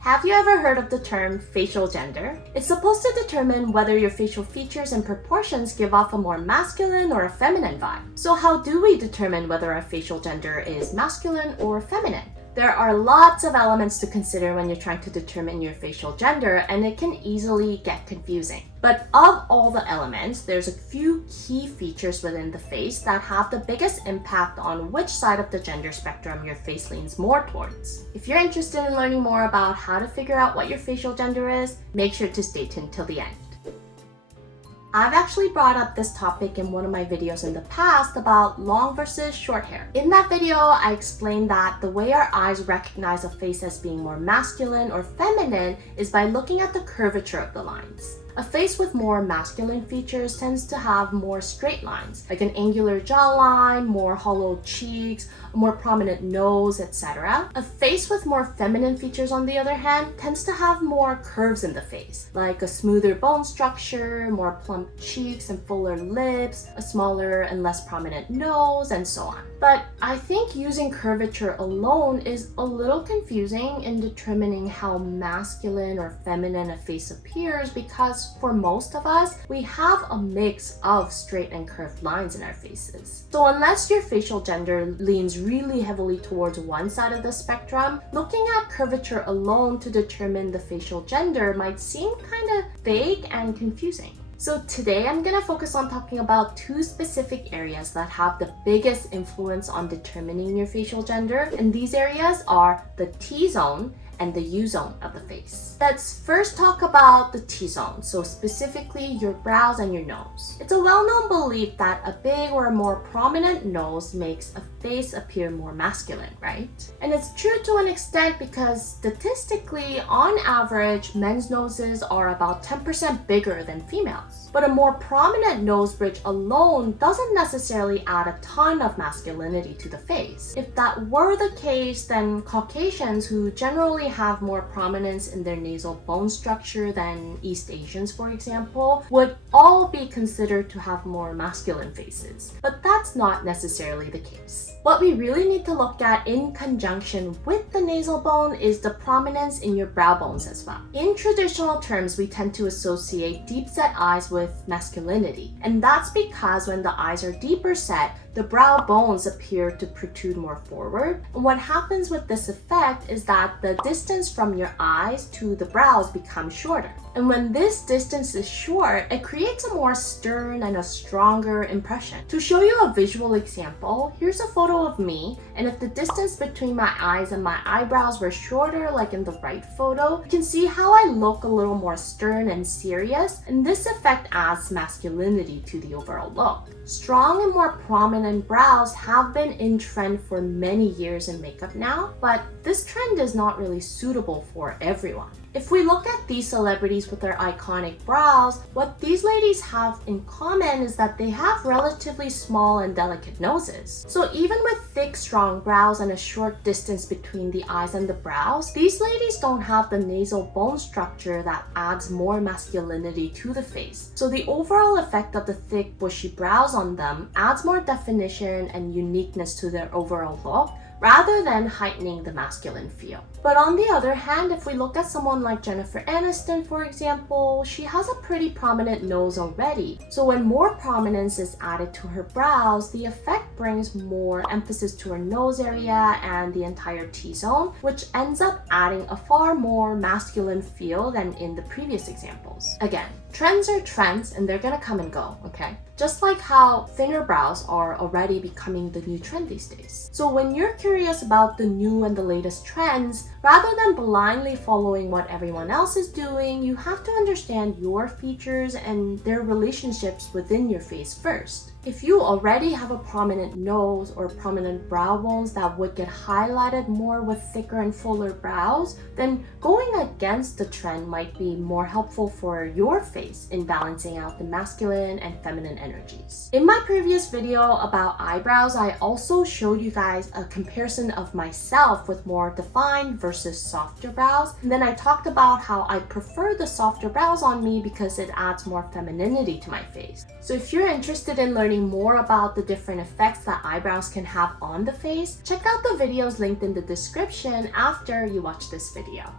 Have you ever heard of the term facial gender? It's supposed to determine whether your facial features and proportions give off a more masculine or a feminine vibe. So how do we determine whether a facial gender is masculine or feminine? There are lots of elements to consider when you're trying to determine your facial gender, and it can easily get confusing. But of all the elements, there's a few key features within the face that have the biggest impact on which side of the gender spectrum your face leans more towards. If you're interested in learning more about how to figure out what your facial gender is, make sure to stay tuned till the end. I've actually brought up this topic in one of my videos in the past about long versus short hair. In that video, I explained that the way our eyes recognize a face as being more masculine or feminine is by looking at the curvature of the lines. A face with more masculine features tends to have more straight lines, like an angular jawline, more hollow cheeks, a more prominent nose, etc. A face with more feminine features, on the other hand, tends to have more curves in the face, like a smoother bone structure, more plump cheeks and fuller lips, a smaller and less prominent nose, and so on. But I think using curvature alone is a little confusing in determining how masculine or feminine a face appears, because for most of us, we have a mix of straight and curved lines in our faces. So unless your facial gender leans really heavily towards one side of the spectrum, looking at curvature alone to determine the facial gender might seem kind of vague and confusing. So today I'm gonna focus on talking about two specific areas that have the biggest influence on determining your facial gender, and these areas are the T-zone and the U-zone of the face. Let's first talk about the T-zone, so specifically your brows and your nose. It's a well-known belief that a big or a more prominent nose makes a face appear more masculine, right? And it's true to an extent because statistically, on average, men's noses are about 10% bigger than females. But a more prominent nose bridge alone doesn't necessarily add a ton of masculinity to the face. If that were the case, then Caucasians, who generally have more prominence in their nasal bone structure than East Asians, for example, would all be considered to have more masculine faces. But that's not necessarily the case. What we really need to look at in conjunction with the nasal bone is the prominence in your brow bones as well. In traditional terms, we tend to associate deep-set eyes with masculinity, and that's because when the eyes are deeper set, the brow bones appear to protrude more forward. And what happens with this effect is that the distance from your eyes to the brows becomes shorter. And when this distance is short, it creates a more stern and a stronger impression. To show you a visual example, here's a photo of me, and if the distance between my eyes and my eyebrows were shorter, like in the right photo, you can see how I look a little more stern and serious, and this effect adds masculinity to the overall look. Strong and more prominent brows have been in trend for many years in makeup now, but this trend is not really suitable for everyone. If we look at these celebrities with their iconic brows, what these ladies have in common is that they have relatively small and delicate noses. So even with thick, strong brows and a short distance between the eyes and the brows, these ladies don't have the nasal bone structure that adds more masculinity to the face. So the overall effect of the thick, bushy brows on them adds more definition and uniqueness to their overall look, rather than heightening the masculine feel. But on the other hand, if we look at someone like Jennifer Aniston, for example, she has a pretty prominent nose already. So when more prominence is added to her brows, the effect brings more emphasis to her nose area and the entire T-zone, which ends up adding a far more masculine feel than in the previous examples. Again, trends are trends and they're gonna come and go, okay? Just like how thinner brows are already becoming the new trend these days. So when you're curious about the new and the latest trends, rather than blindly following what everyone else is doing, you have to understand your features and their relationships within your face first. If you already have a prominent nose or prominent brow bones that would get highlighted more with thicker and fuller brows, then going against the trend might be more helpful for your face in balancing out the masculine and feminine energies. In my previous video about eyebrows, I also showed you guys a comparison of myself with more defined versus softer brows. And then I talked about how I prefer the softer brows on me because it adds more femininity to my face. So if you're interested in learning more about the different effects that eyebrows can have on the face, check out the videos linked in the description after you watch this video.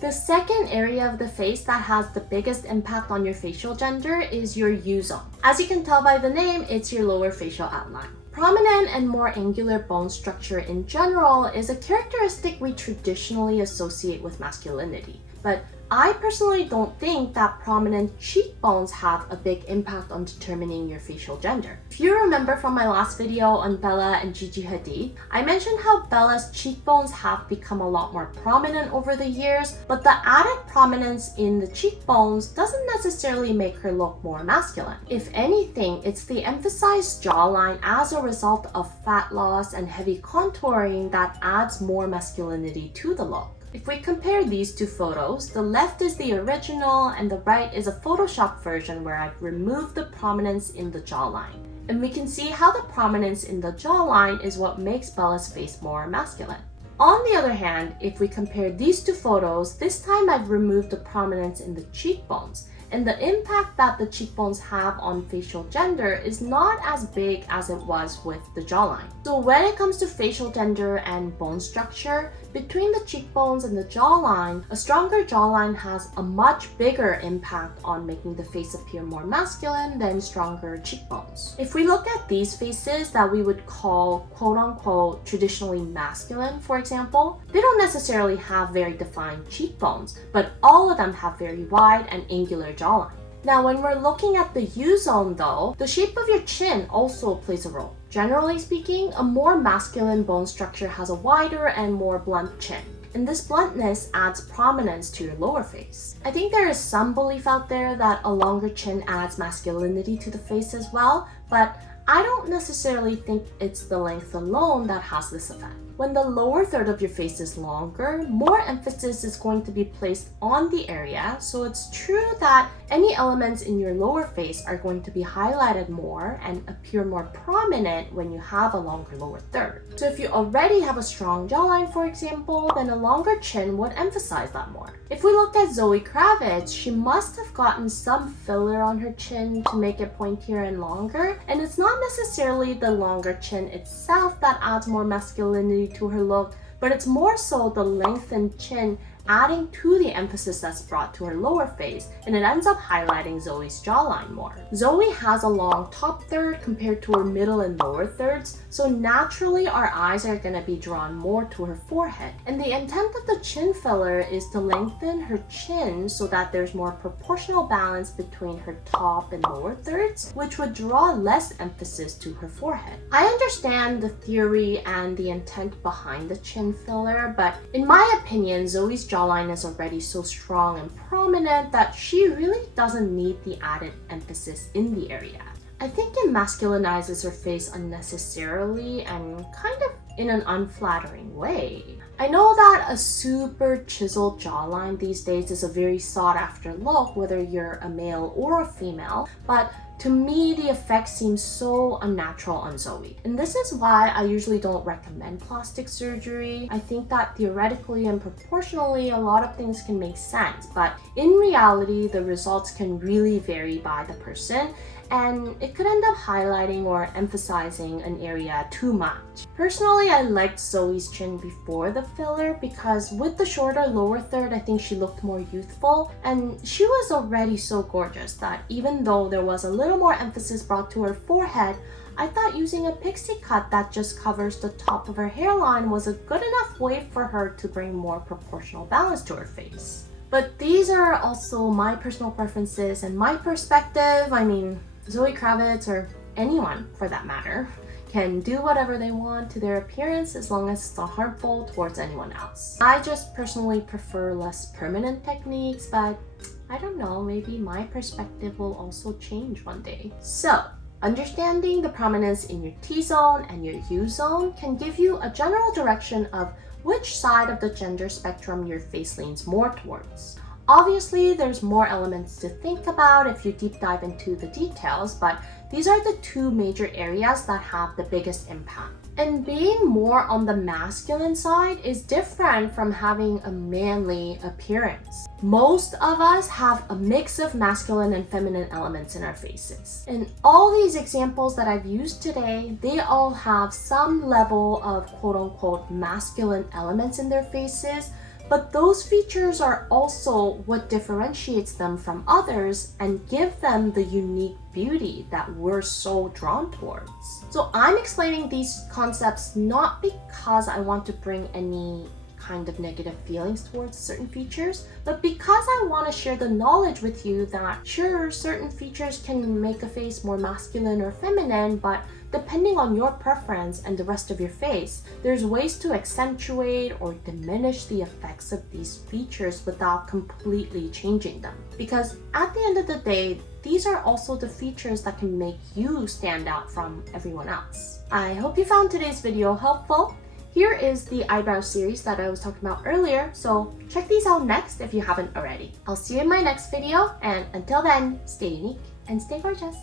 The second area of the face that has the biggest impact on your facial gender is your U-zone. As you can tell by the name, it's your lower facial outline. Prominent and more angular bone structure in general is a characteristic we traditionally associate with masculinity, but I personally don't think that prominent cheekbones have a big impact on determining your facial gender. If you remember from my last video on Bella and Gigi Hadid, I mentioned how Bella's cheekbones have become a lot more prominent over the years, but the added prominence in the cheekbones doesn't necessarily make her look more masculine. If anything, it's the emphasized jawline as a result of fat loss and heavy contouring that adds more masculinity to the look. If we compare these two photos, the left is the original and the right is a Photoshop version where I've removed the prominence in the jawline. And we can see how the prominence in the jawline is what makes Bella's face more masculine. On the other hand, if we compare these two photos, this time I've removed the prominence in the cheekbones. And the impact that the cheekbones have on facial gender is not as big as it was with the jawline. So when it comes to facial gender and bone structure, between the cheekbones and the jawline, a stronger jawline has a much bigger impact on making the face appear more masculine than stronger cheekbones. If we look at these faces that we would call quote-unquote traditionally masculine, for example, they don't necessarily have very defined cheekbones, but all of them have very wide and angular jawline. Now, when we're looking at the U-zone though, the shape of your chin also plays a role. Generally speaking, a more masculine bone structure has a wider and more blunt chin. And this bluntness adds prominence to your lower face. I think there is some belief out there that a longer chin adds masculinity to the face as well, but I don't necessarily think it's the length alone that has this effect. When the lower third of your face is longer, more emphasis is going to be placed on the area, so it's true that any elements in your lower face are going to be highlighted more and appear more prominent when you have a longer lower third. So if you already have a strong jawline, for example, then a longer chin would emphasize that more. If we look at Zoe Kravitz, she must have gotten some filler on her chin to make it pointier and longer, and it's not necessarily the longer chin itself that adds more masculinity to her look, but it's more so the lengthened chin adding to the emphasis that's brought to her lower face, and it ends up highlighting Zoe's jawline more. Zoe has a long top third compared to her middle and lower thirds, so naturally our eyes are going to be drawn more to her forehead. And the intent of the chin filler is to lengthen her chin so that there's more proportional balance between her top and lower thirds, which would draw less emphasis to her forehead. I understand the theory and the intent behind the chin filler, but in my opinion, Zoe's jawline is already so strong and prominent that she really doesn't need the added emphasis in the area. I think it masculinizes her face unnecessarily and kind of in an unflattering way. I know that a super chiseled jawline these days is a very sought after look, whether you're a male or a female, but to me, the effect seems so unnatural on Zoe. And this is why I usually don't recommend plastic surgery. I think that theoretically and proportionally, a lot of things can make sense, but in reality, the results can really vary by the person, and it could end up highlighting or emphasizing an area too much. Personally, I liked Zoe's chin before the filler because with the shorter lower third, I think she looked more youthful, and she was already so gorgeous that even though there was a little more emphasis brought to her forehead, I thought using a pixie cut that just covers the top of her hairline was a good enough way for her to bring more proportional balance to her face. But these are also my personal preferences and my perspective. I mean, Zoe Kravitz, or anyone for that matter, can do whatever they want to their appearance as long as it's not harmful towards anyone else. I just personally prefer less permanent techniques, but I don't know, maybe my perspective will also change one day. So, understanding the prominence in your T-zone and your U-zone can give you a general direction of which side of the gender spectrum your face leans more towards. Obviously, there's more elements to think about if you deep dive into the details, but these are the two major areas that have the biggest impact. And being more on the masculine side is different from having a manly appearance. Most of us have a mix of masculine and feminine elements in our faces. And all these examples that I've used today, they all have some level of quote-unquote masculine elements in their faces, But those features are also what differentiates them from others and give them the unique beauty that we're so drawn towards. So I'm explaining these concepts not because I want to bring any kind of negative feelings towards certain features, but because I want to share the knowledge with you that sure, certain features can make a face more masculine or feminine, but depending on your preference and the rest of your face, there's ways to accentuate or diminish the effects of these features without completely changing them. Because at the end of the day, these are also the features that can make you stand out from everyone else. I hope you found today's video helpful. Here is the eyebrow series that I was talking about earlier, so check these out next if you haven't already. I'll see you in my next video, and until then, stay unique and stay gorgeous.